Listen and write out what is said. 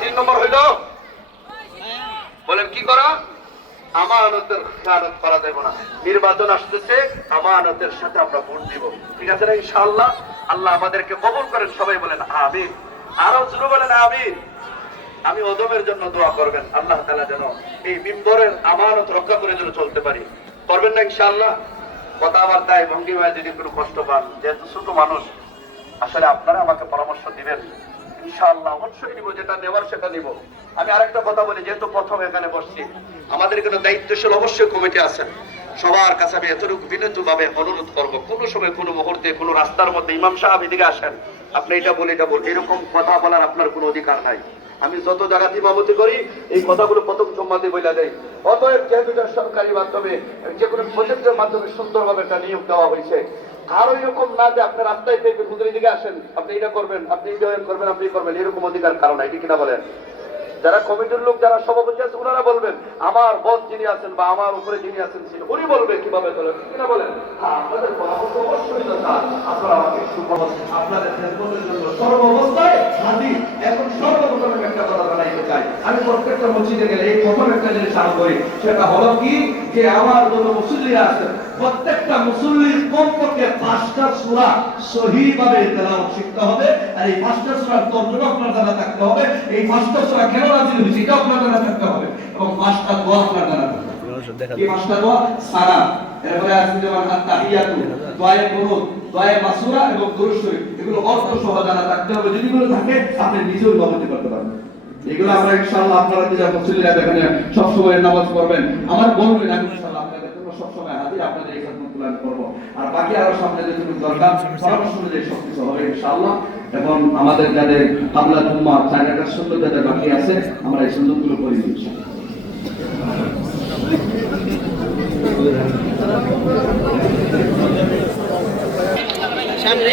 3 নম্বর হইল বলেন কি করা? আমানতের খেয়ানত করা যাবে না। নির্বাচন আসতেছে, আমানতের সাথে আমরা ভোট দিব, ঠিক আছে না? ইনশাআল্লাহ আল্লাহ আমাদেরকে কবুল করেন, সবাই বলেন আমিন। আরো জোরে বলেন আমিন। আমি ওদমের জন্য দোয়া করবেন, আল্লাহ তাআলা যেন এই মিম্বরের আমানত রক্ষা করে যেন চলতে পারি। করবেন না ইনশাআল্লাহ? কথাবার্তায় ভঙ্গিমায় যদি কোনো কষ্ট পান, যেহেতু ছোট মানুষ, আসলে আপনারা আমাকে পরামর্শ দিবেন, ইনশাআল্লাহ অবশ্যই নিব, যেটা নেওয়ার সেটা নিব। আমি আরেকটা কথা বলি, যেহেতু প্রথম এখানে বসছি, আমাদের কোনো দায়িত্বশীল অবশ্যই কমিটি আছেন, সবার কাছে আমি এতটুকু বিনীতভাবে অনুরোধ করবো, কোনো সময় কোনো মুহূর্তে কোনো রাস্তার মধ্যে ইমাম সাহেব এদিকে আসেন, আপনি এটা বলে এটা বল, এরকম কথা বলার আপনার কোনো অধিকার নাই। আমি যত জায়গাতে ইমামতি করি এই কথাগুলো প্রথম জুম্মাতে বইলা দেয়। অতএব যেহেতু এটা সরকারি মাধ্যমে, যে কোনো প্রজেক্টের মাধ্যমে সুন্দরভাবে একটা নিয়োগ দেওয়া হয়েছে, আর এরকম না যে আপনি রাস্তায় থেকে হুজুরের দিকে আসেন, আপনি এটা করবেন, আপনি এটা করবেন, আপনি করবেন, এরকম অধিকার কারণ নাই, ঠিক কিনা বলেন? যারা কমিটির লোক, যারা সভাপতি আছে, ওনারা বলবেন, আমার বস যিনি আছেন বা আমার উপরে যিনি আছেন উনি বলবেন কিভাবে চলেন, ঠিক কিনা বলেন? হ্যাঁ, আপনাদের পরামর্শ অবশ্যই দরকার। আপনারা আমাকে সুপরামর্শ, আপনাদের খেদমতের জন্য সর্বাবস্থায় হাজির। এখন সর্বপ্রথম একটা কথা জানাইতে চাই, আমি প্রত্যেকটা মসজিদে গেলে এই প্রথম একটা জিনিস আরম্ভ করি, সেটা হলো কি, যে আমার যত মুসল্লিরা আছেন, প্রত্যেকটা মুসল্লির কমপক্ষে 5টা সূরা সহিভাবে তেলাওয়াত শিখতে হবে। আর এই 5টা সূরার তর্জমা আপনার জানা থাকতে হবে। এই 5টা সূরা কেন নাযিল হয়েছে এটা আপনার জানা থাকতে হবে, এবং 5টা দোয়া আপনার জানা থাকতে হবে। এই 5টা দোয়া সালাম, এরপরে আছে যেমন আত-তাহিয়াতু, দোয়ায়ে কুনুত, দোয়ায়ে মাসুরা এবং দুরূদ শরীফ, এগুলো অর্থ সহ জানা থাকতে হবে। যদি এগুলো থাকে আপনি নিজেও ইমামতি করতে পারবেন। এগুলো আমরা ইনশাআল্লাহ আপনারা যে মুসল্লিরা এখানে সব সময় নামাজ পড়বেন, আমার বলবেন, আমি ইনশাআল্লাহ আপনাদের জন্য সব সময় হাজির, আপনাদের এই খেদমত প্রদান করব। আর বাকি আরো সামনে যেটুকু দরকার পরামর্শ অনুযায়ী সবকিছু হবে ইনশাআল্লাহ। এবং আমাদের যাদের হামলা জুম্মা জায়গাটা সুন্দর যাদের বাকি আছে, আমরা এই সুন্দরগুলো করে দিচ্ছি। সামনে